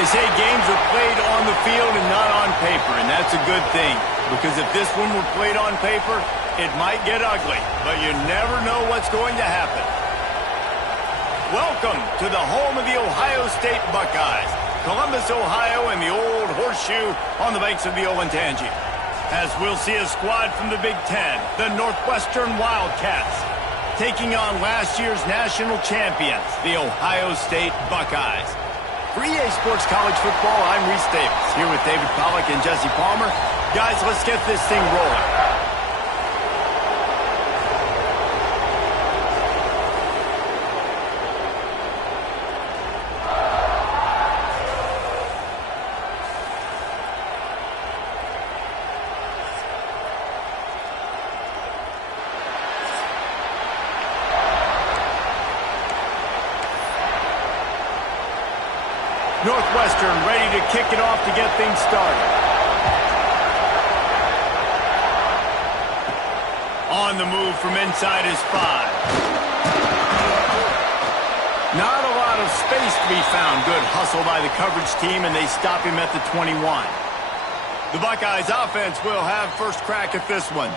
They say games are played on the field and not on paper, and that's a good thing. Because if this one were played on paper, it might get ugly, but you never know what's going to happen. Welcome to the home of the Ohio State Buckeyes, Columbus, Ohio, and the old horseshoe on the banks of the Olentangy. As we'll see a squad from the Big Ten, the Northwestern Wildcats, taking on last year's national champions, the Ohio State Buckeyes. For EA Sports College Football, I'm Reese Davis, here with David Pollack and Jesse Palmer. Guys, let's get this thing rolling. Northwestern ready to kick it off to get things started. On the move from inside his 5. Not a lot of space to be found. Good hustle by the coverage team, and they stop him at the 21. The Buckeyes offense will have first crack at this one.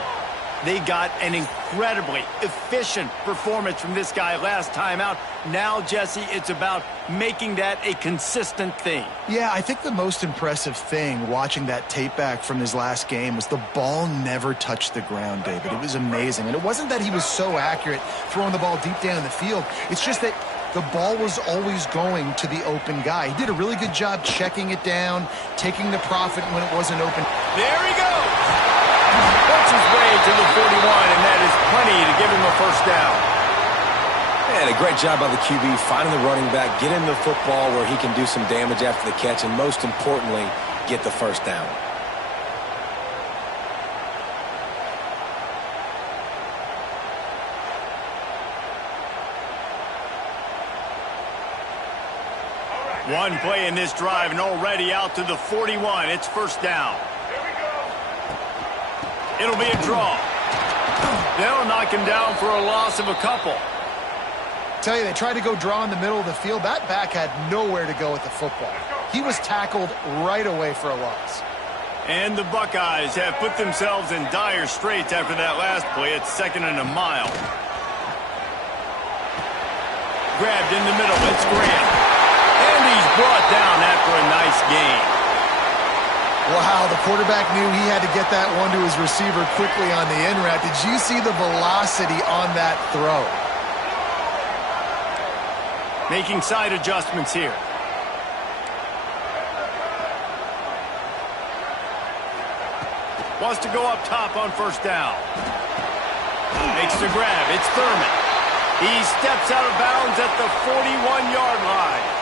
They got an incredibly efficient performance from this guy last time out. Now, Jesse, it's about making that a consistent thing. Yeah, I think the most impressive thing watching that tape back from his last game was the ball never touched the ground, David. It was amazing. And it wasn't that he was so accurate throwing the ball deep down in the field. It's just that the ball was always going to the open guy. He did a really good job checking it down, taking the profit when it wasn't open. There he goes! Works his way to the 41, and that is plenty to give him a first down. And a great job by the QB, finding the running back, getting the football where he can do some damage after the catch, and most importantly, get the first down. One play in this drive, and already out to the 41. It's first down. It'll be a draw. They'll knock him down for a loss of a couple. Tell you, they tried to go draw in the middle of the field. That back had nowhere to go with the football. He was tackled right away for a loss. And the Buckeyes have put themselves in dire straits after that last play. It's 2nd and a mile. Grabbed in the middle. It's Graham. And he's brought down after a nice gain. Wow, the quarterback knew he had to get that one to his receiver quickly on the in route. Did you see the velocity on that throw? Making side adjustments here. Wants to go up top on first down. Makes the grab. It's Thurman. He steps out of bounds at the 41-yard line.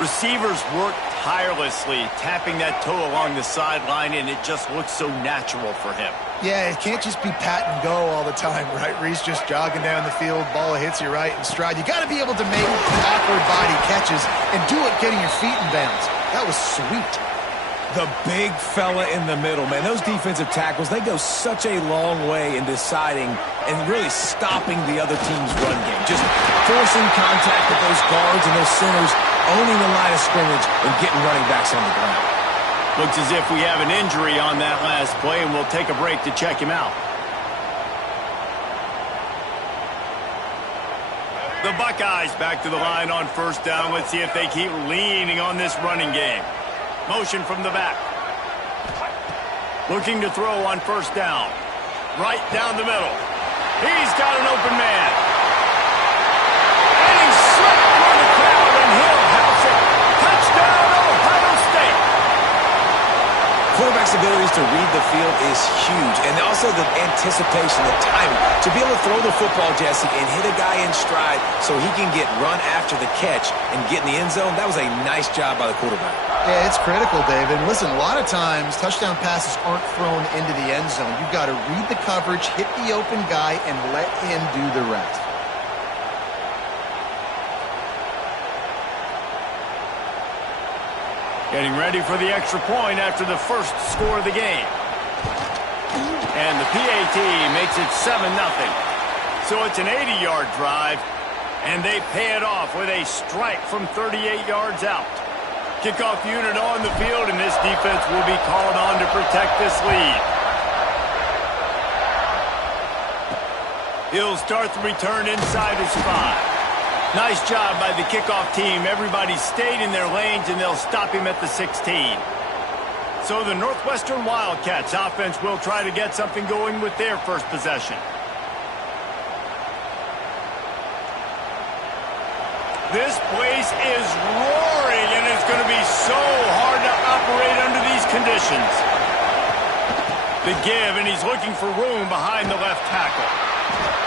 Receivers work tirelessly, tapping that toe along the sideline, and it just looks so natural for him. Yeah, it can't just be pat and go all the time, right? Reese just jogging down the field, ball hits you right in stride. You got to be able to make backward body catches and do it getting your feet in bounds. That was sweet. The big fella in the middle, man. Those defensive tackles, they go such a long way in deciding and really stopping the other team's run game. Just forcing contact with those guards and those centers, owning the line of scrimmage and getting running backs on the ground. Looks as if we have an injury on that last play, and we'll take a break to check him out. The Buckeyes back to the line on first down. Let's see if they keep leaning on this running game. Motion from the back. Looking to throw on first down. Right down the middle. He's got an open man. And he's slipped through the crowd, and he'll house it. Touchdown, Ohio State. Quarterback's abilities to read the field is huge, and also the anticipation, the timing. To be able to throw the football, Jesse, and hit a guy in stride so he can get run after the catch and get in the end zone, that was a nice job by the quarterback. Yeah, it's critical, David. Listen, a lot of times touchdown passes aren't thrown into the end zone. You've got to read the coverage, hit the open guy, and let him do the rest. Getting ready for the extra point after the first score of the game. And the PAT makes it 7-0. So it's an 80-yard drive, and they pay it off with a strike from 38 yards out. Kickoff unit on the field, and this defense will be called on to protect this lead. He'll start the return inside his 5. Nice job by the kickoff team. Everybody stayed in their lanes, and they'll stop him at the 16. So the Northwestern Wildcats offense will try to get something going with their first possession. This place is roaring, and it's going to be so hard to operate under these conditions. The give, and he's looking for room behind the left tackle.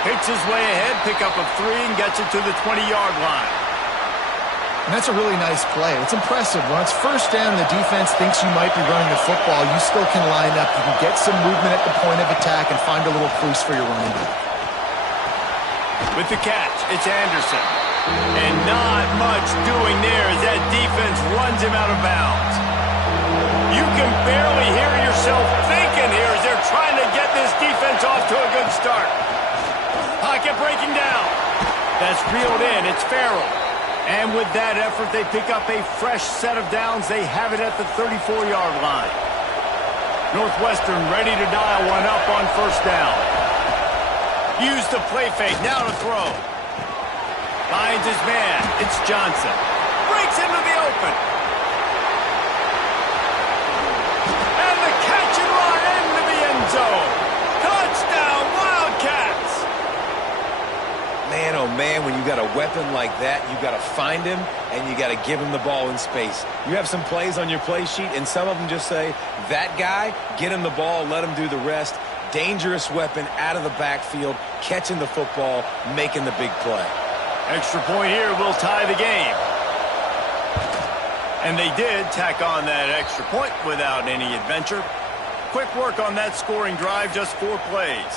Hits his way ahead, pick up of 3, and gets it to the 20-yard line. And that's a really nice play. It's impressive. When it's first down, the defense thinks you might be running the football. You still can line up. You can get some movement at the point of attack and find a little crease for your running back. With the catch, it's Anderson. And not much doing there as that defense runs him out of bounds. You can barely hear yourself thinking here as they're trying to get this defense off to a good start. Pocket breaking down. That's reeled in. It's Farrell. And with that effort, they pick up a fresh set of downs. They have it at the 34-yard line. Northwestern ready to dial one up on first down. Use the play fake. Now to throw. Finds his man. It's Johnson. Breaks into the open. And the catch and run into the end zone. Touchdown, Wildcats! Man, oh man, when you got a weapon like that, you got to find him, and you got to give him the ball in space. You have some plays on your play sheet, and some of them just say, that guy, get him the ball, let him do the rest. Dangerous weapon out of the backfield, catching the football, making the big play. Extra point here will tie the game. And they did tack on that extra point without any adventure. Quick work on that scoring drive, just 4 plays.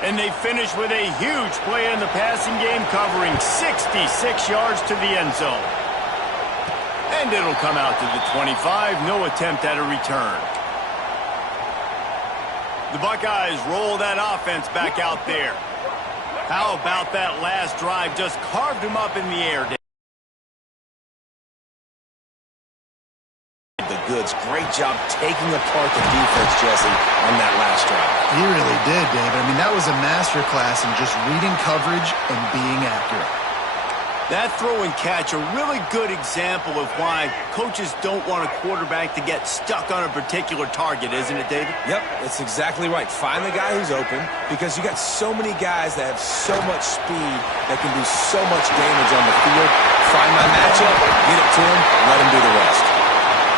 And they finish with a huge play in the passing game, covering 66 yards to the end zone. And it'll come out to the 25, no attempt at a return. The Buckeyes roll that offense back out there. How about that last drive? Just carved him up in the air. The goods. Great job taking apart the defense, Jesse, on that last drive. He really did, David. I mean, that was a masterclass in just reading coverage and being accurate. That throw and catch, a really good example of why coaches don't want a quarterback to get stuck on a particular target, isn't it, David? Yep, that's exactly right. Find the guy who's open, because you got so many guys that have so much speed that can do so much damage on the field. Find my matchup, get it to him, let him do the rest.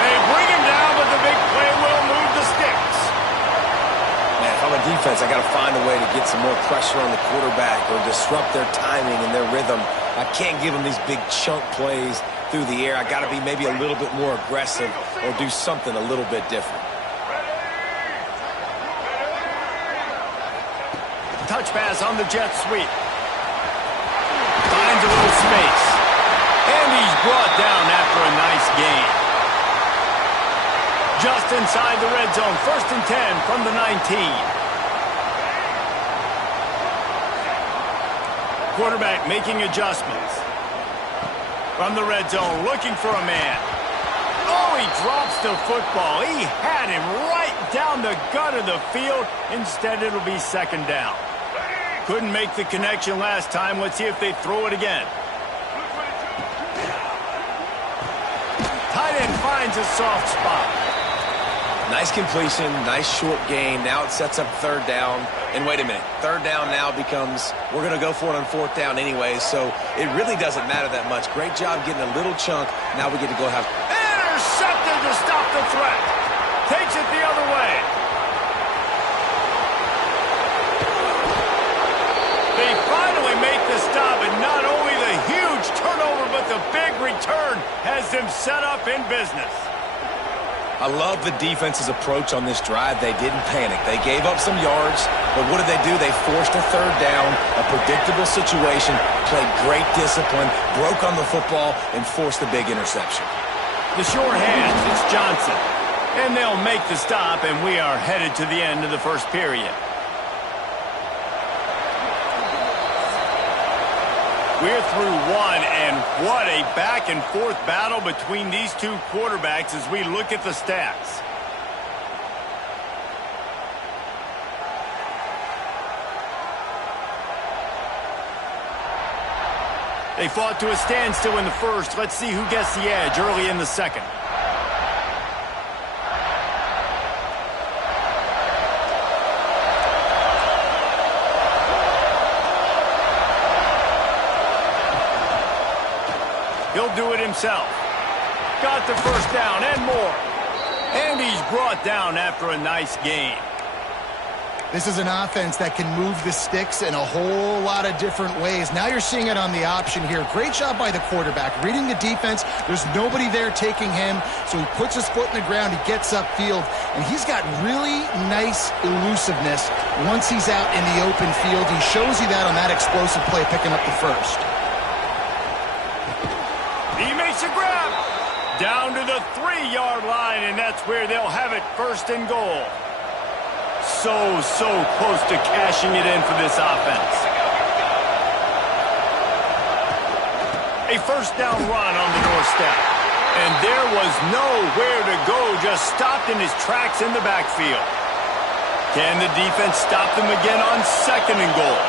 They bring him down, but the big play will move the sticks. Man, if I'm a defense, I got to find a way to get some more pressure on the quarterback or disrupt their timing and their rhythm. I can't give them these big chunk plays through the air. I got to be maybe a little bit more aggressive or do something a little bit different. Touch pass on the jet sweep. Finds a little space. And he's brought down after a nice gain. Just inside the red zone. 1st and 10 from the 19. Quarterback making adjustments. From the red zone, looking for a man. Oh, he drops the football. He had him right down the gut of the field. Instead, it'll be 2nd down. Couldn't make the connection last time. Let's see if they throw it again. Tight end finds a soft spot. Nice completion, nice short gain. Now it sets up 3rd down. And wait a minute, 3rd down now becomes, we're going to go for it on 4th down anyway, so it really doesn't matter that much. Great job getting a little chunk. Now we get to go have... Intercepted to stop the threat. Takes it the other way. They finally make the stop, and not only the huge turnover, but the big return has them set up in business. I love the defense's approach on this drive. They didn't panic. They gave up some yards, but what did they do? They forced a 3rd down, a predictable situation, played great discipline, broke on the football, and forced the big interception. The sure hands, it's Johnson. And they'll make the stop, and we are headed to the end of the 1st period. We're through one, and what a back-and-forth battle between these two quarterbacks as we look at the stats. They fought to a standstill in the first. Let's see who gets the edge early in the second. He'll do it himself. Got the first down and more. And he's brought down after a nice gain. This is an offense that can move the sticks in a whole lot of different ways. Now you're seeing it on the option here. Great job by the quarterback. Reading the defense, there's nobody there taking him, so he puts his foot in the ground, he gets upfield, and he's got really nice elusiveness once he's out in the open field. He shows you that on that explosive play, picking up the first. He makes a grab. Down to the 3-yard line, and that's where they'll have it, first and goal. So close to cashing it in for this offense. A first down run on the doorstep. And there was nowhere to go, just stopped in his tracks in the backfield. Can the defense stop them again on second and goal?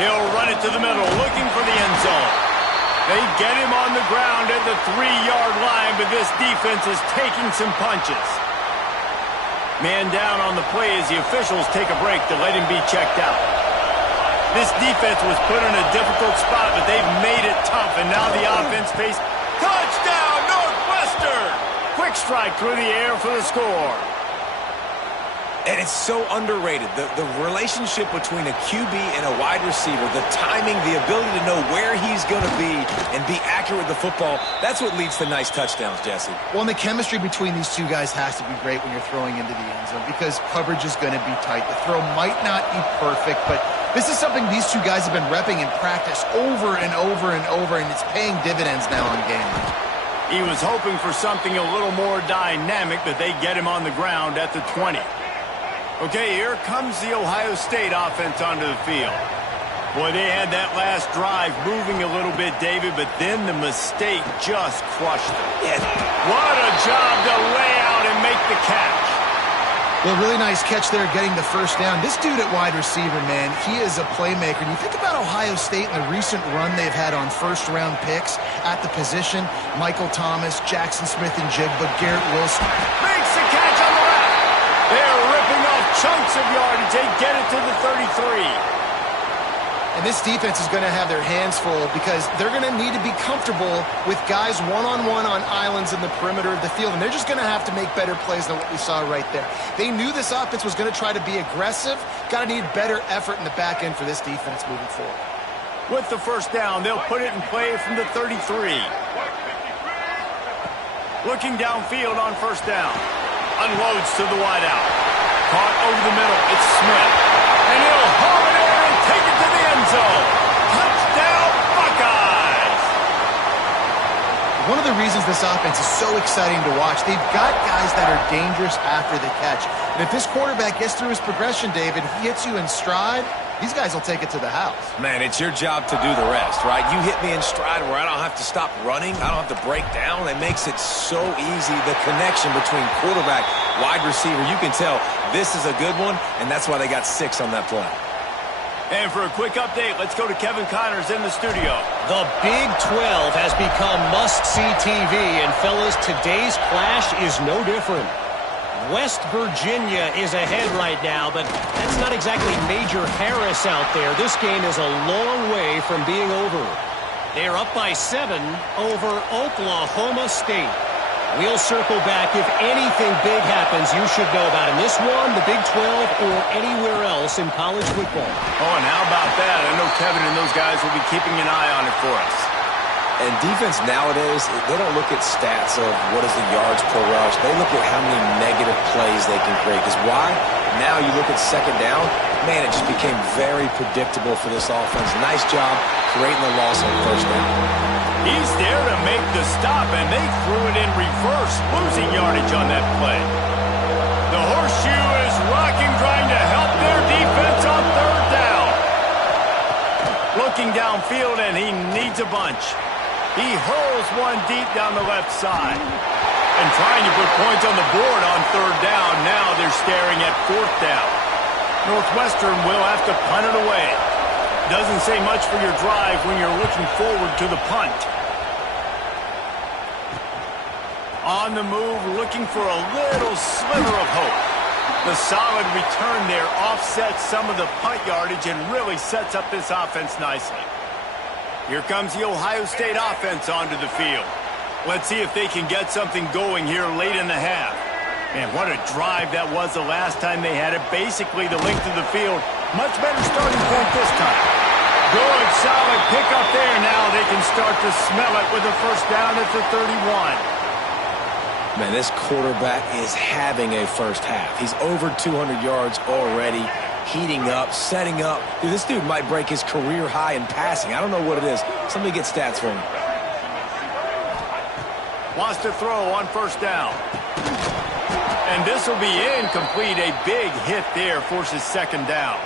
He'll run it to the middle, looking for the end zone. They get him on the ground at the 3-yard line, but this defense is taking some punches. Man down on the play as the officials take a break to let him be checked out. This defense was put in a difficult spot, but they've made it tough, and now the offense faces touchdown, Northwestern! Quick strike through the air for the score. And it's so underrated. The relationship between a QB and a wide receiver, the timing, the ability to know where he's going to be and be accurate with the football, that's what leads to nice touchdowns, Jesse. Well, and the chemistry between these two guys has to be great when you're throwing into the end zone because coverage is going to be tight. The throw might not be perfect, but this is something these two guys have been repping in practice over and over and over, and it's paying dividends now on game. He was hoping for something a little more dynamic, but they get him on the ground at the 20. Okay, here comes the Ohio State offense onto the field. Boy, they had that last drive moving a little bit, David, but then the mistake just crushed them. Yeah. What a job to lay out and make the catch. Well, really nice catch there getting the first down. This dude at wide receiver, man, he is a playmaker. And you think about Ohio State and the recent run they've had on first-round picks at the position. Michael Thomas, Jackson Smith-Njigba, Garrett Wilson. Makes the catch on the left. They're ripping off chunks of yardage. They get it to the 33. And this defense is going to have their hands full because they're going to need to be comfortable with guys one-on-one on islands in the perimeter of the field. And they're just going to have to make better plays than what we saw right there. They knew this offense was going to try to be aggressive. Got to need better effort in the back end for this defense moving forward. With the first down, they'll put it in play from the 33. Looking downfield on first down. Unloads to the wideout. Caught over the middle. It's Smith. And he'll haul it in and take it to the end zone. Touchdown, Buckeyes! One of the reasons this offense is so exciting to watch, they've got guys that are dangerous after the catch. And if this quarterback gets through his progression, David, he hits you in stride, these guys will take it to the house. Man, it's your job to do the rest, right? You hit me in stride where I don't have to stop running. I don't have to break down. It makes it so easy. The connection between quarterback, wide receiver, you can tell this is a good one, and that's why they got 6 on that play. And for a quick update, let's go to Kevin Connors in the studio. The Big 12 has become must-see TV, and fellas, today's clash is no different. West Virginia is ahead right now, but that's not exactly Major Harris out there. This game is a long way from being over. They're up by 7 over Oklahoma State. We'll circle back. If anything big happens, you should know about in this one, the Big 12, or anywhere else in college football. Oh, and how about that? I know Kevin and those guys will be keeping an eye on it for us. And defense nowadays, they don't look at stats of what is the yards per rush. They look at how many negative plays they can create. Because why? Now you look at second down, man, it just became very predictable for this offense. Nice job creating the loss on first down. He's there to make the stop, and they threw it in reverse, losing yardage on that play. The horseshoe is rocking, trying to help their defense on third down. looking downfield, and he needs a bunch. He hurls one deep down the left side. And trying to put points on the board on third down. Now they're staring at fourth down. Northwestern will have to punt it away. Doesn't say much for your drive when you're looking forward to the punt. On the move, looking for a little sliver of hope. The solid return there offsets some of the punt yardage and really sets up this offense nicely. Here comes the Ohio State offense onto the field. Let's see if they can get something going here late in the half. Man, what a drive that was the last time they had it. Basically the length of the field. Much better starting point this time. Good, solid pickup there. Now they can start to smell it with a first down at the 31. Man, this quarterback is having a first half. He's over 200 yards already, heating up, setting up. Dude, this dude might break his career high in passing. I don't know what it is. Somebody get stats for me. Wants to throw on first down. And this will be incomplete. A big hit there forces second down.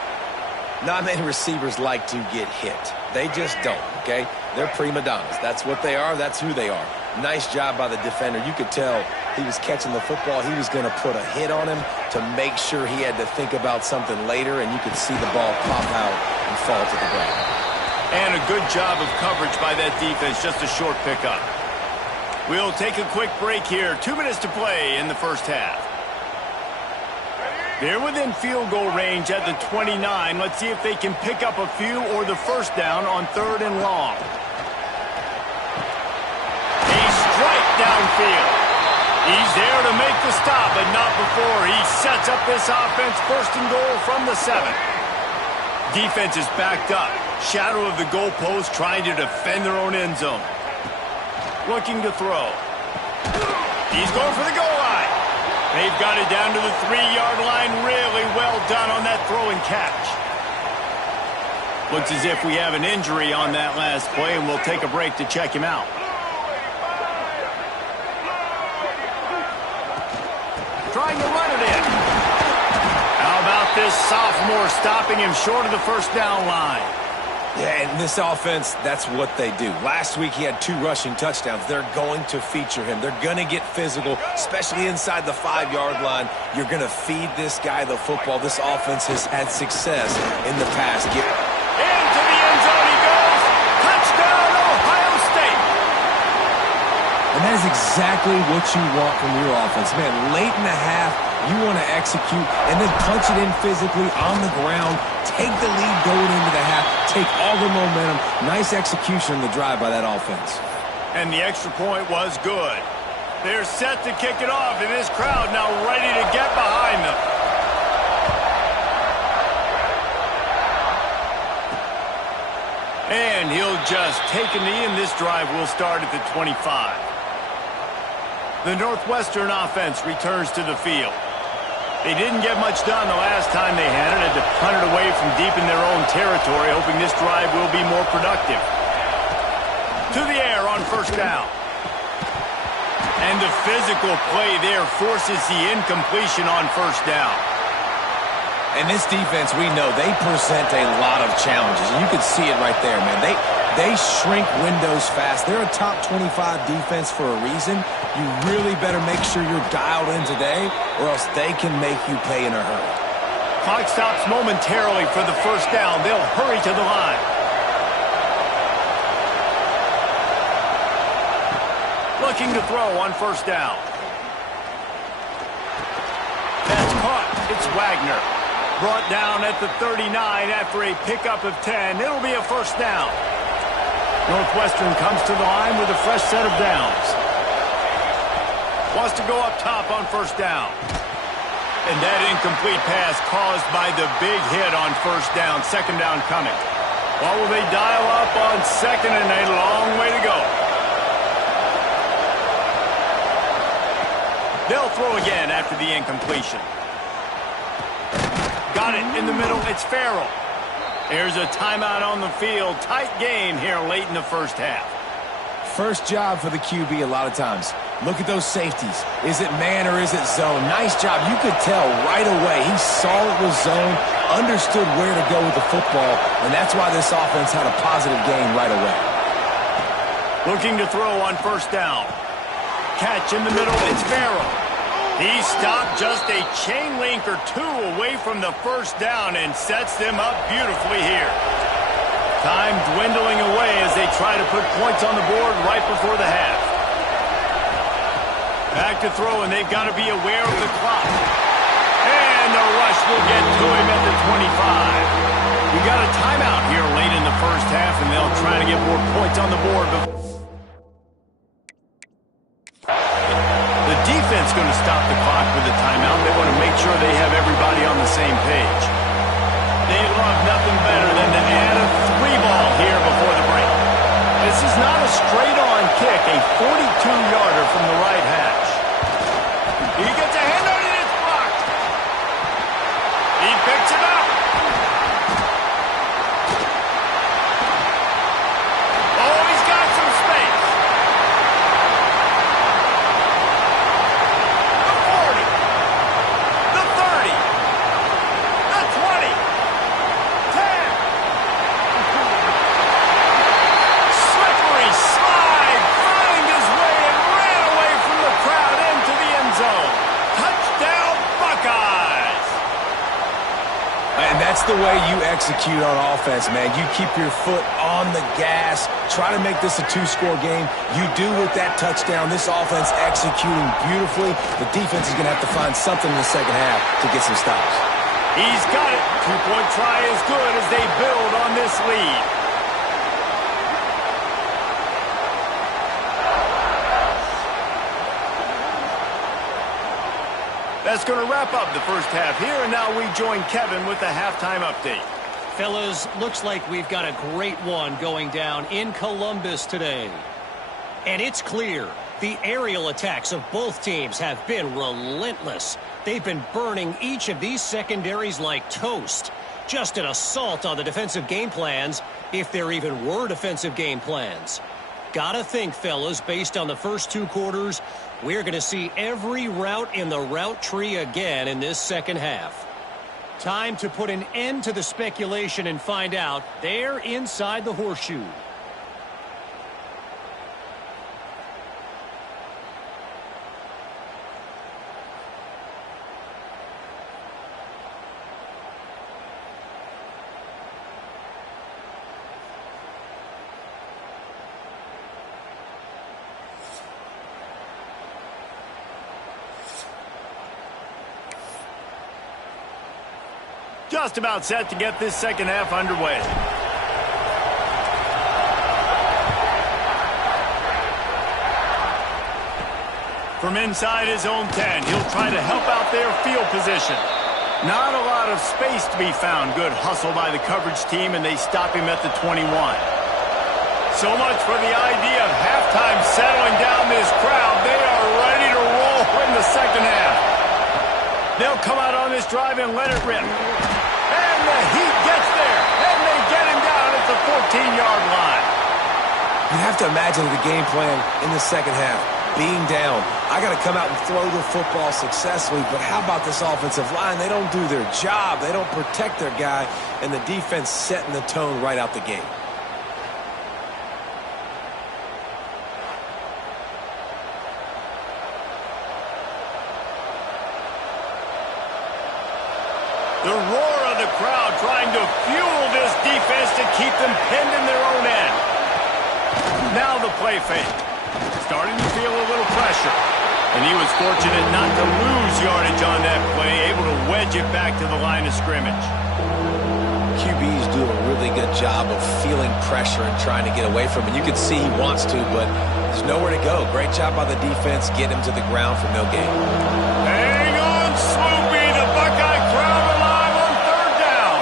Not many receivers like to get hit. They just don't, okay? They're prima donnas. That's what they are. That's who they are. Nice job by the defender. You could tell he was catching the football. He was going to put a hit on him to make sure he had to think about something later, and you could see the ball pop out and fall to the ground. And a good job of coverage by that defense. Just a short pickup. We'll take a quick break here. 2 minutes to play in the first half. They're within field goal range at the 29. Let's see if they can pick up a few or the first down on third and long. A strike downfield. He's there to make the stop, but not before. He sets up this offense first and goal from the 7. Defense is backed up. Shadow of the goalpost trying to defend their own end zone. Looking to throw. He's going for the goal line. They've got it down to the 3-yard line. Really well done on that throw and catch. Looks as if we have an injury on that last play, and we'll take a break to check him out. Trying to run it in. How about this sophomore stopping him short of the first down line? Yeah, and this offense, that's what they do. Last week he had 2 rushing touchdowns. They're going to feature him. They're going to get physical, especially inside the 5-yard line. You're going to feed this guy the football. This offense has had success in the past. Into the end zone he goes. Touchdown, Ohio State. And that is exactly what you want from your offense. Man, late in the half, you want to execute and then punch it in physically on the ground. Take the lead going into the half. Take all the momentum. Nice execution on the drive by that offense. And the extra point was good. They're set to kick it off, and this crowd now ready to get behind them. And he'll just take a knee, and this drive will start at the 25. The Northwestern offense returns to the field. They didn't get much done the last time they had it. Had to punt it away from deep in their own territory, hoping this drive will be more productive. To the air on first down. And the physical play there forces the incompletion on first down. And this defense, we know, they present a lot of challenges. And you can see it right there, man. They shrink windows fast. They're a top 25 defense for a reason. You really better make sure you're dialed in today, or else they can make you pay in a hurry. Clock stops momentarily for the first down. They'll hurry to the line. Looking to throw on first down. That's caught. It's Wagner. Brought down at the 39 after a pickup of 10. It'll be a first down. Northwestern comes to the line with a fresh set of downs. Wants to go up top on first down. And that incomplete pass caused by the big hit on first down. Second down coming. What will they dial up on second, and a long way to go. They'll throw again after the incompletion. Got it in the middle. It's Farrell. There's a timeout on the field. Tight game here late in the first half. First job for the QB a lot of times. Look at those safeties. Is it man or is it zone? Nice job. You could tell right away. He saw it was zone, understood where to go with the football, and that's why this offense had a positive game right away. Looking to throw on first down. Catch in the middle. It's Farrell. He stopped just a chain link or two away from the first down and sets them up beautifully here. Time dwindling away as they try to put points on the board right before the half. Back to throw, and they've got to be aware of the clock. And the rush will get to him at the 25. We got a timeout here late in the first half, and they'll try to get more points on the board. The defense going to stop the clock with a timeout. They want to make sure they have everybody on the same page. They love nothing better than to add a 3-ball here before the break. This is not a straight-on kick, a 42-yarder from the right hash. He gets a hand on it, it's blocked. He picks it up. Oh, he's got some space. The 40. The 30. The 20. 10. Slippery slide, find his way and ran away from the crowd into the end zone. Touchdown, Buckeyes! And that's the way you execute on offense, man. You keep your foot on the gas, try to make this a 2-score game. You do with that touchdown. This offense executing beautifully. The defense is going to have to find something in the second half to get some stops. He's got it. 2-point try is good as they build on this lead. That's going to wrap up the first half here, and now we join Kevin with the halftime update. Fellas, looks like we've got a great one going down in Columbus today. And it's clear, the aerial attacks of both teams have been relentless. They've been burning each of these secondaries like toast. Just an assault on the defensive game plans, if there even were defensive game plans. Gotta think, fellas, based on the first 2 quarters, we're going to see every route in the route tree again in this second half. Time to put an end to the speculation and find out. They're inside the horseshoe. Just about set to get this second half underway. From inside his own 10, he'll try to help out their field position. Not a lot of space to be found. Good hustle by the coverage team, and they stop him at the 21. So much for the idea of halftime settling down this crowd. They are ready to roll in the second half. They'll come out on this drive and let it rip. And the Heat gets there, and they get him down at the 14-yard line. You have to imagine the game plan in the second half. Being down, I got to come out and throw the football successfully, but how about this offensive line? They don't do their job. They don't protect their guy, and the defense setting the tone right out the gate. The roar of the crowd trying to fuel this defense to keep them pinned in their own end. Now the play fake. Starting to feel a little pressure. And he was fortunate not to lose yardage on that play, able to wedge it back to the line of scrimmage. QBs do a really good job of feeling pressure and trying to get away from it. You can see he wants to, but there's nowhere to go. Great job by the defense, get him to the ground for no gain. Hang on, Swoopy. The Buckeye crowd alive on third down.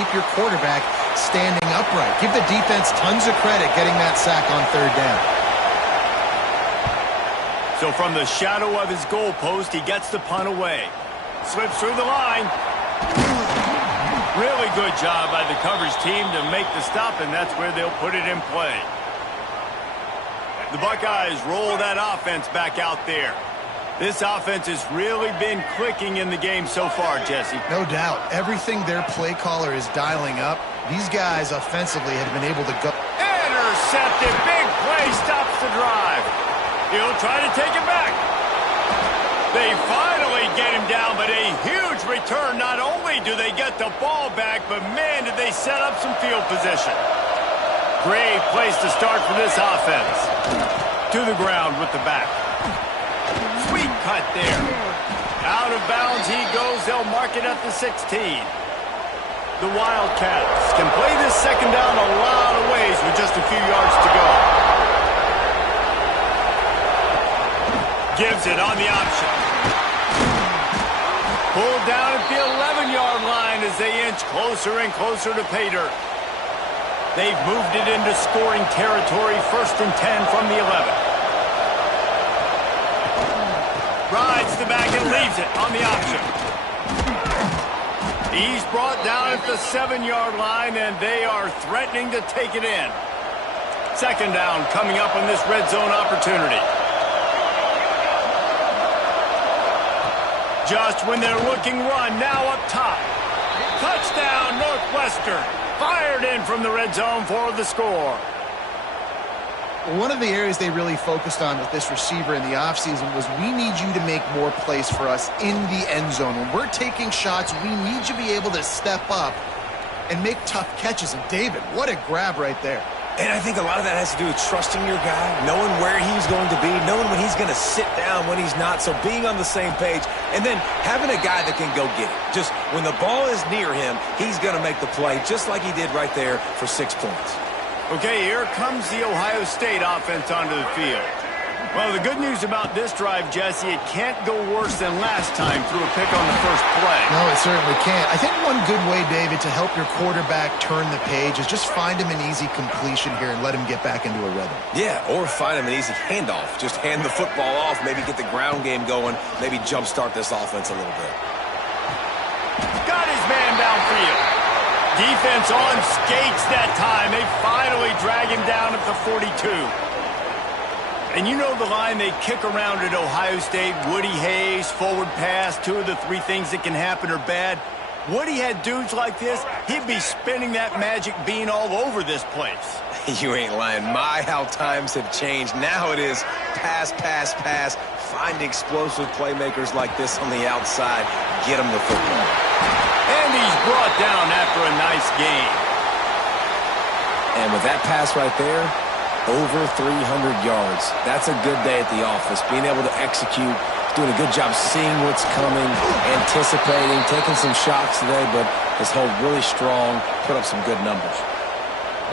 Keep your quarterback standing upright. Give the defense tons of credit getting that sack on third down. So from the shadow of his goalpost, he gets the punt away. Slips through the line. Really good job by the coverage team to make the stop, and that's where they'll put it in play. The Buckeyes roll that offense back out there. This offense has really been clicking in the game so far, Jesse. No doubt. Everything their play caller is dialing up, these guys offensively have been able to go. Intercepted. Big play stops the drive. He'll try to take it back. They finally get him down, but a huge return. Not only do they get the ball back, but, man, did they set up some field position. Great place to start for this offense. To the ground with the back. Sweet cut there. Out of bounds he goes. They'll mark it at the 16. The Wildcats can play this second down a lot of ways with just a few yards to go. Gives it on the option. Pulled down at the 11-yard line as they inch closer and closer to pay dirt. They've moved it into scoring territory, 1st and 10 from the 11. Rides the back and leaves it on the option. He's brought down at the 7-yard line, and they are threatening to take it in. Second down coming up on this red zone opportunity. Just when they're looking run, now up top. Touchdown, Northwestern. Fired in from the red zone for the score. One of the areas they really focused on with this receiver in the offseason was we need you to make more plays for us in the end zone. When we're taking shots, we need you to be able to step up and make tough catches. And David, what a grab right there. And I think a lot of that has to do with trusting your guy, knowing where he's going to be, knowing when he's going to sit down, when he's not, so being on the same page, and then having a guy that can go get it. Just when the ball is near him, he's going to make the play, just like he did right there for 6 points. Okay, here comes the Ohio State offense onto the field. Well, the good news about this drive, Jesse, it can't go worse than last time through a pick on the first play. No, it certainly can't. I think one good way, David, to help your quarterback turn the page is just find him an easy completion here and let him get back into a rhythm. Yeah, or find him an easy handoff. Just hand the football off, maybe get the ground game going, maybe jumpstart this offense a little bit. Got his man downfield. Defense on skates that time. They finally drag him down at the 42. And you know the line they kick around at Ohio State, Woody Hayes, forward pass, 2 of the 3 things that can happen are bad. Woody had dudes like this, he'd be spinning that magic bean all over this place. You ain't lying. My, how times have changed. Now it is pass, pass, pass. Find explosive playmakers like this on the outside. Get them the football. And he's brought down after a nice game. And with that pass right there, over 300 yards. That's a good day at the office. Being able to execute, doing a good job seeing what's coming, anticipating, taking some shots today, but has held really strong, put up some good numbers.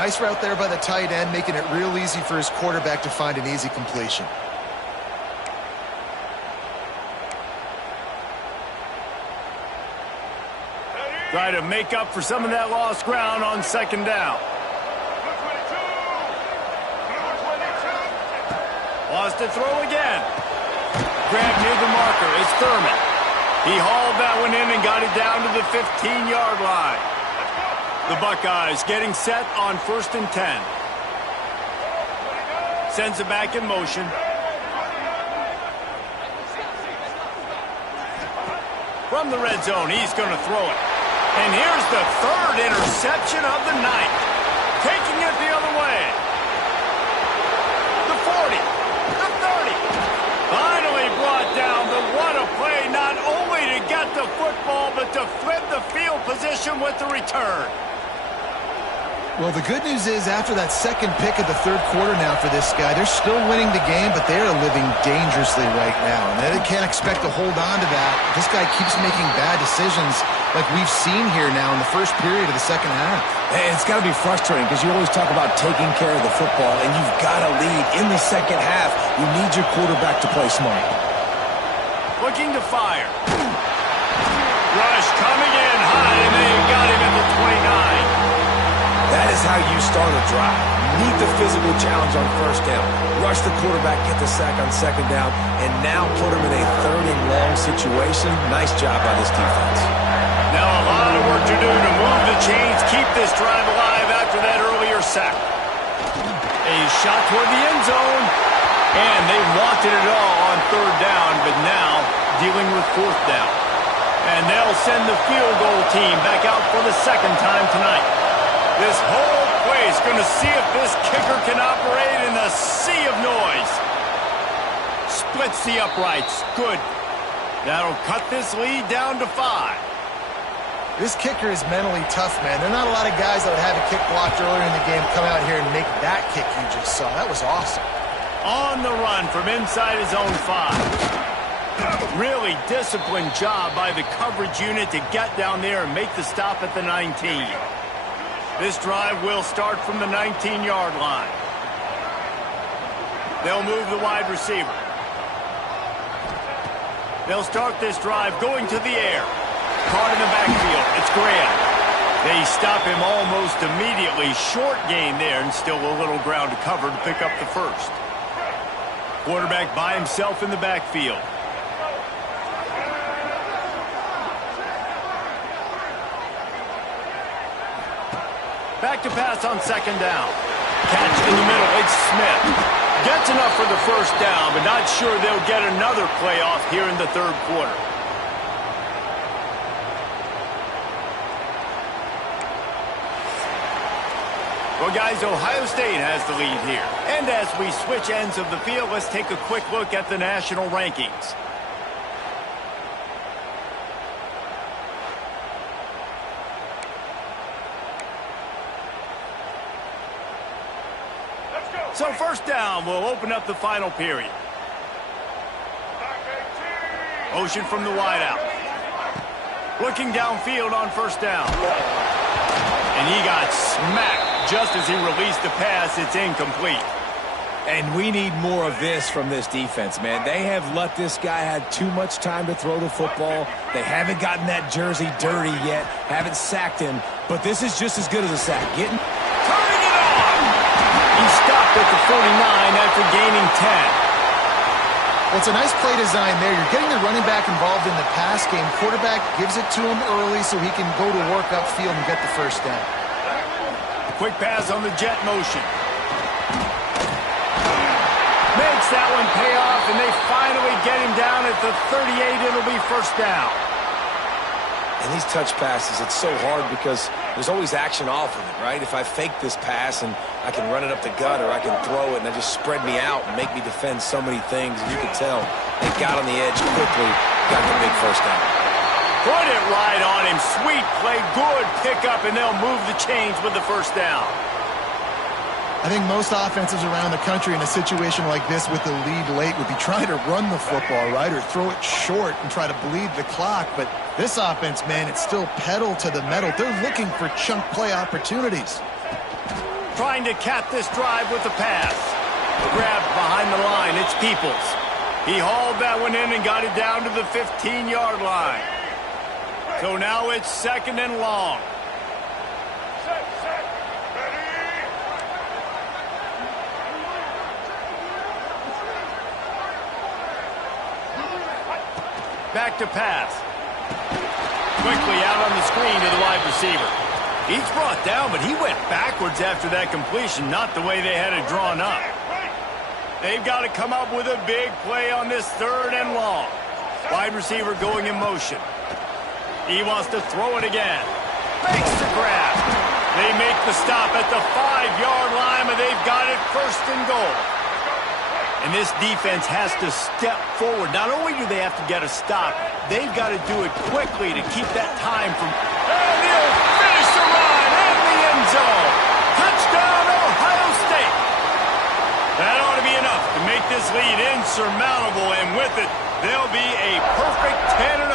Nice route there by the tight end, making it real easy for his quarterback to find an easy completion. Try to make up for some of that lost ground on second down. Lost to throw again. Grab near the marker is Thurman. He hauled that one in and got it down to the 15-yard line. The Buckeyes getting set on 1st and 10. Sends it back in motion. From the red zone, he's going to throw it. And here's the 3rd interception of the night. Taking it the other way. The 40. The 30. Finally brought down, but what a play, not only to get the football, but to flip the field position with the return. Well, the good news is after that second pick of the 3rd quarter now for this guy, they're still winning the game, but they're living dangerously right now. And they can't expect to hold on to that. This guy keeps making bad decisions like we've seen here now in the first period of the second half. And it's got to be frustrating because you always talk about taking care of the football, and you've got to lead in the second half. You need your quarterback to play smart. Looking to fire. Rush coming in high, and they got him at the 29. That is how you start a drive. Meet the physical challenge on first down. Rush the quarterback, get the sack on second down, and now put him in a 3rd and long situation. Nice job by this defense. Now a lot of work to do to move the chains, keep this drive alive after that earlier sack. A shot toward the end zone. And they wanted it all on third down, but now dealing with fourth down. And they'll send the field goal team back out for the second time tonight. This whole place going to see if this kicker can operate in the sea of noise. Splits the uprights. Good. That'll cut this lead down to 5. This kicker is mentally tough, man. There are not a lot of guys that would have a kick blocked earlier in the game come out here and make that kick you just saw. That was awesome. On the run from inside his own 5. Really disciplined job by the coverage unit to get down there and make the stop at the 19. This drive will start from the 19-yard line. They'll move the wide receiver. They'll start this drive going to the air. Caught in the backfield. It's Graham. They stop him almost immediately. Short gain there and still a little ground to cover to pick up the first. Quarterback by himself in the backfield. Back to pass on second down. Catch in the middle. It's Smith. Gets enough for the first down, but not sure they'll get another play off here in the third quarter. Well, guys, Ohio State has the lead here. And as we switch ends of the field, let's take a quick look at the national rankings. So first down, we'll open up the final period. Ocean from the wideout. Looking downfield on first down. And he got smacked just as he released the pass. It's incomplete. And we need more of this from this defense, man. They have let this guy have too much time to throw the football. They haven't gotten that jersey dirty yet, haven't sacked him, but this is just as good as a sack. Turning it on! He stopped at the 49 after gaining 10. Well, it's a nice play design there. You're getting the running back involved in the pass game. Quarterback gives it to him early so he can go to work upfield and get the first down. Quick pass on the jet motion. Makes that one pay off, and they finally get him down at the 38. It'll be first down. And these touch passes, it's so hard because there's always action off of it, right? If I fake this pass and I can run it up the gut or I can throw it and they just spread me out and make me defend so many things, and you can tell they got on the edge quickly, got the big first down. Put it right on him. Sweet play, good pickup, and they'll move the chains with the first down. I think most offenses around the country in a situation like this with the lead late would be trying to run the football, right, or throw it short and try to bleed the clock. But this offense, man, it's still pedal to the metal. They're looking for chunk play opportunities. Trying to cap this drive with the pass. Grabbed behind the line. It's Peoples. He hauled that one in and got it down to the 15-yard line. So now it's second and long. Back to pass. Quickly out on the screen to the wide receiver. He's brought down, but he went backwards after that completion, not the way they had it drawn up. They've got to come up with a big play on this third and long. Wide receiver going in motion. He wants to throw it again. Makes the grab. They make the stop at the 5-yard line, but they've got it first and goal. And this defense has to step forward. Not only do they have to get a stop, they've got to do it quickly to keep that time from... And he'll finish the run in the end zone. Touchdown, Ohio State. That ought to be enough to make this lead insurmountable, and with it, they'll be a perfect 10-0.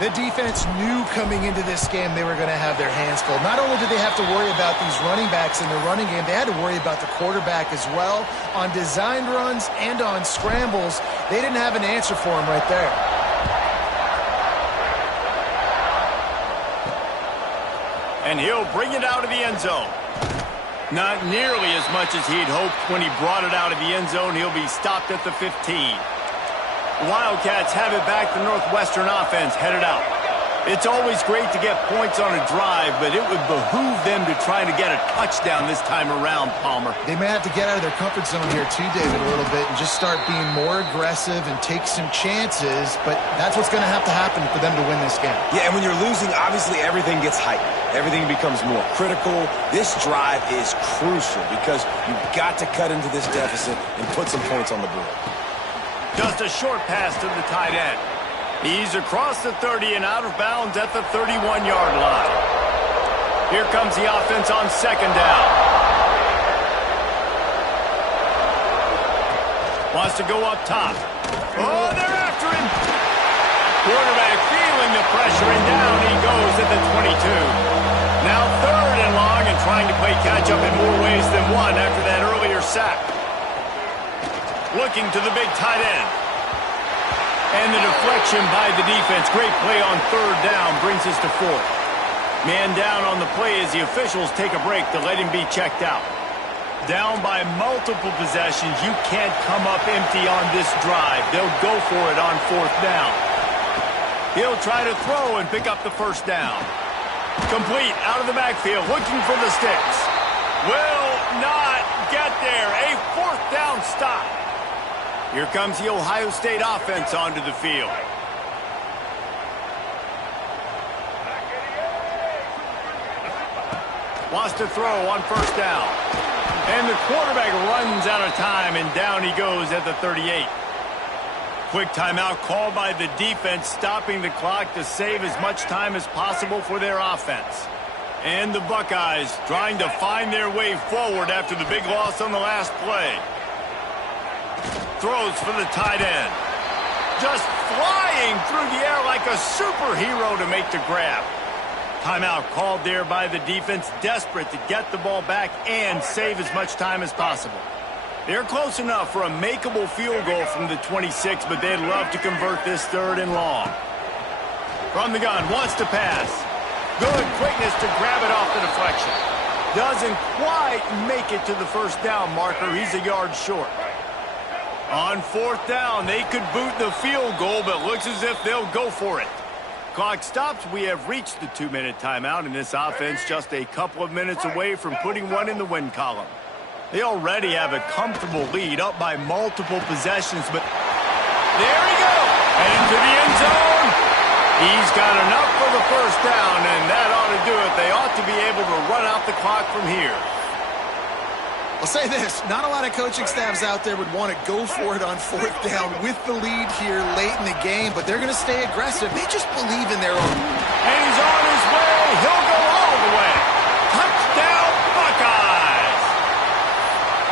The defense knew coming into this game they were going to have their hands full. Not only did they have to worry about these running backs in the running game, they had to worry about the quarterback as well. On designed runs and on scrambles, they didn't have an answer for him right there. And he'll bring it out of the end zone. Not nearly as much as he'd hoped when he brought it out of the end zone. He'll be stopped at the 15. Wildcats have it back. The Northwestern offense headed out. It's always great to get points on a drive, but it would behoove them to try to get a touchdown this time around, Palmer. They may have to get out of their comfort zone here too, David, a little bit and just start being more aggressive and take some chances, but that's what's going to have to happen for them to win this game. Yeah, and when you're losing, obviously everything gets heightened. Everything becomes more critical. This drive is crucial because you've got to cut into this deficit and put some points on the board. Just a short pass to the tight end. He's across the 30 and out of bounds at the 31-yard line. Here comes the offense on second down. Wants to go up top. Oh, they're after him. Quarterback feeling the pressure, and down he goes at the 22. Now third and long and trying to play catch-up in more ways than one after that earlier sack. Looking to the big tight end. And the deflection by the defense. Great play on third down brings us to fourth. Man down on the play as the officials take a break to let him be checked out. Down by multiple possessions. You can't come up empty on this drive. They'll go for it on fourth down. He'll try to throw and pick up the first down. Complete out of the backfield, looking for the sticks. Will not get there. A fourth down stop. Here comes the Ohio State offense onto the field. Wants to throw on first down. And the quarterback runs out of time, and down he goes at the 38. Quick timeout called by the defense, stopping the clock to save as much time as possible for their offense. And the Buckeyes trying to find their way forward after the big loss on the last play. Throws for the tight end. Just flying through the air like a superhero to make the grab. Timeout called there by the defense, desperate to get the ball back and save as much time as possible. They're close enough for a makeable field goal from the 26, but they'd love to convert this third and long. From the gun, wants to pass. Good quickness to grab it off the deflection. Doesn't quite make it to the first down marker. He's a yard short. On fourth down, they could boot the field goal, but looks as if they'll go for it. Clock stops. We have reached the 2-minute timeout, and this offense just a couple of minutes away from putting one in the win column. They already have a comfortable lead, up by multiple possessions, but there he goes. And into the end zone. He's got enough for the first down, and that ought to do it. They ought to be able to run out the clock from here. I'll say this, not a lot of coaching staffs out there would want to go for it on fourth down with the lead here late in the game, but they're going to stay aggressive. They just believe in their own. And he's on his way. He'll go all the way. Touchdown, Buckeyes!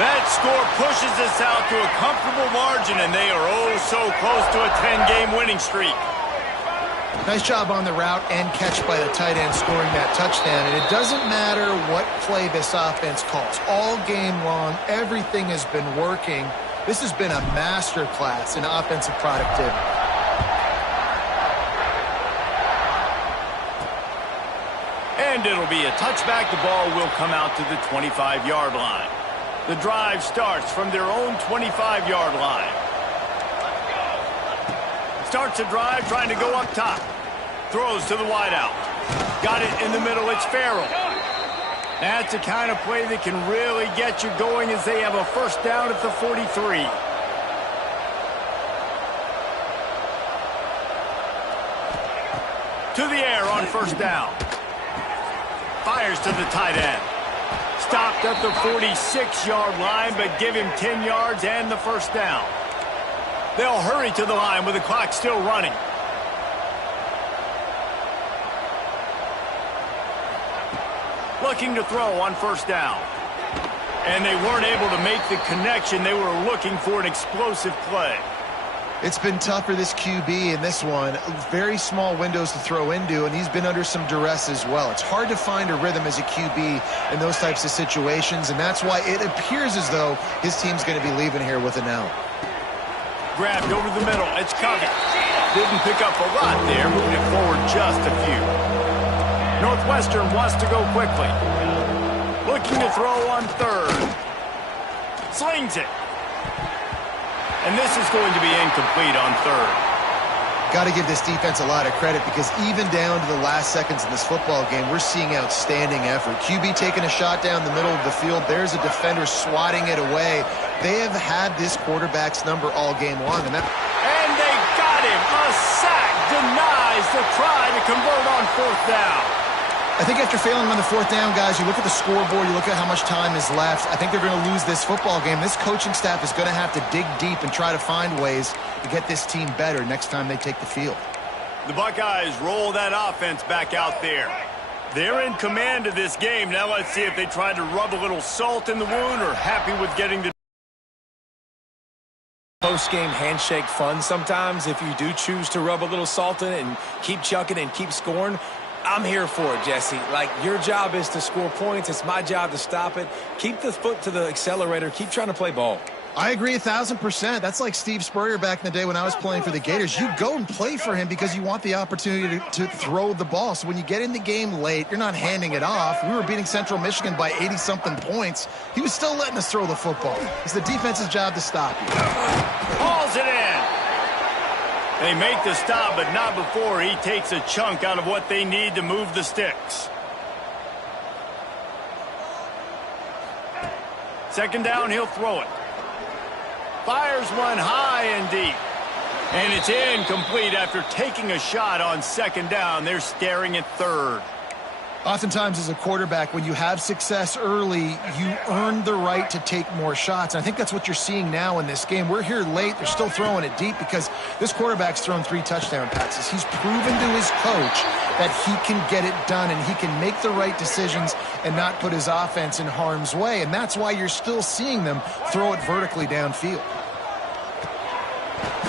That score pushes us out to a comfortable margin, and they are oh so close to a 10-game winning streak. Nice job on the route and catch by the tight end scoring that touchdown. And it doesn't matter what play this offense calls. All game long, everything has been working. This has been a masterclass in offensive productivity. And it'll be a touchback. The ball will come out to the 25-yard line. The drive starts from their own 25-yard line. Starts a drive trying to go up top. Throws to the wideout. Got it in the middle. It's Farrell. That's the kind of play that can really get you going as they have a first down at the 43. To the air on first down. Fires to the tight end. Stopped at the 46-yard line, but give him 10 yards and the first down. They'll hurry to the line with the clock still running. Looking to throw on first down. And they weren't able to make the connection. They were looking for an explosive play. It's been tough for this QB in this one. Very small windows to throw into, and he's been under some duress as well. It's hard to find a rhythm as a QB in those types of situations, and that's why it appears as though his team's going to be leaving here with an L. Grabbed over the middle. It's Covey. Didn't pick up a lot there, moving it forward just a few. Northwestern wants to go quickly. Looking to throw on third. Slings it. And this is going to be incomplete on third. Got to give this defense a lot of credit because even down to the last seconds of this football game, we're seeing outstanding effort. QB taking a shot down the middle of the field. There's a defender swatting it away. They have had this quarterback's number all game long. And they got him. A sack denies the try to convert on 4th down. I think after failing on the 4th down, guys, you look at the scoreboard, you look at how much time is left. I think they're going to lose this football game. This coaching staff is going to have to dig deep and try to find ways to get this team better next time they take the field. The Buckeyes roll that offense back out there. They're in command of this game. Now let's see if they try to rub a little salt in the wound or happy with getting the Post-game handshake fun sometimes if you do choose to rub a little salt in it and keep chucking and keep scoring. I'm here for it, Jesse. Like, your job is to score points. It's my job to stop it. Keep the foot to the accelerator. Keep trying to play ball. I agree 1,000%. That's like Steve Spurrier back in the day when I was playing for the Gators. You go and play for him because you want the opportunity to throw the ball. So when you get in the game late, you're not handing it off. We were beating Central Michigan by 80-something points. He was still letting us throw the football. It's the defense's job to stop you. Hauls it in. They make the stop, but not before he takes a chunk out of what they need to move the sticks. 2nd down, he'll throw it. Fires one high and deep. And it's incomplete after taking a shot on 2nd down. They're staring at 3rd. Oftentimes as a quarterback, when you have success early, you earn the right to take more shots. And I think that's what you're seeing now in this game. We're here late. They're still throwing it deep because this quarterback's thrown 3 touchdown passes. He's proven to his coach that he can get it done and he can make the right decisions and not put his offense in harm's way. And that's why you're still seeing them throw it vertically downfield.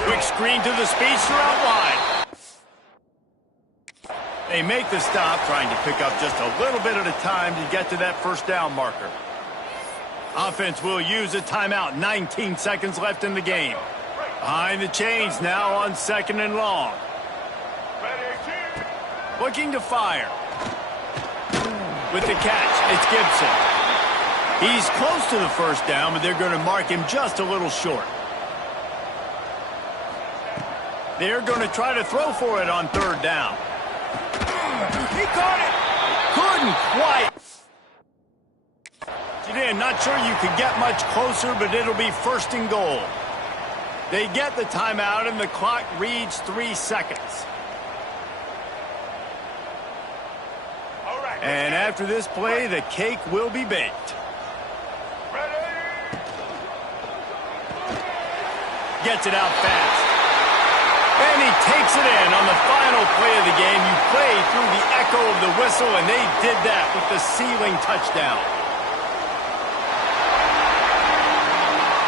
Quick screen to the speedster out wide. They make the stop, trying to pick up just a little bit at a time to get to that 1st down marker. Offense will use a timeout. 19 seconds left in the game. Behind the chains now on 2nd and long. Looking to fire. With the catch, it's Gibson. He's close to the 1st down, but they're going to mark him just a little short. They're going to try to throw for it on 3rd down. He caught it. Couldn't quite. Not sure you could get much closer, but it'll be 1st and goal. They get the timeout, and the clock reads 3 seconds. And after this play, the cake will be baked. Gets it out fast. And he takes it in on the final play of the game. You play through the echo of the whistle, and they did that with the sealing touchdown.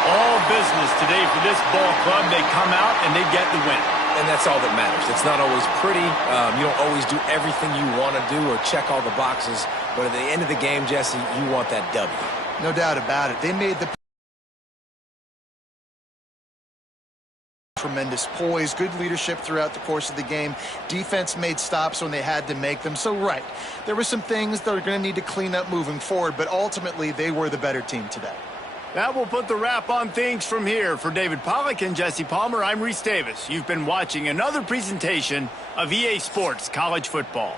All business today for this ball club. They come out and they get the win. And that's all that matters. It's not always pretty. You don't always do everything you want to do or check all the boxes. But at the end of the game, Jesse, you want that W. No doubt about it. They made the tremendous poise, good leadership throughout the course of the game. Defense made stops when they had to make them. So, right, there were some things that are going to need to clean up moving forward, but ultimately they were the better team today. That will put the wrap on things from here. For David Pollack and Jesse Palmer, I'm Reese Davis. You've been watching another presentation of EA Sports College Football.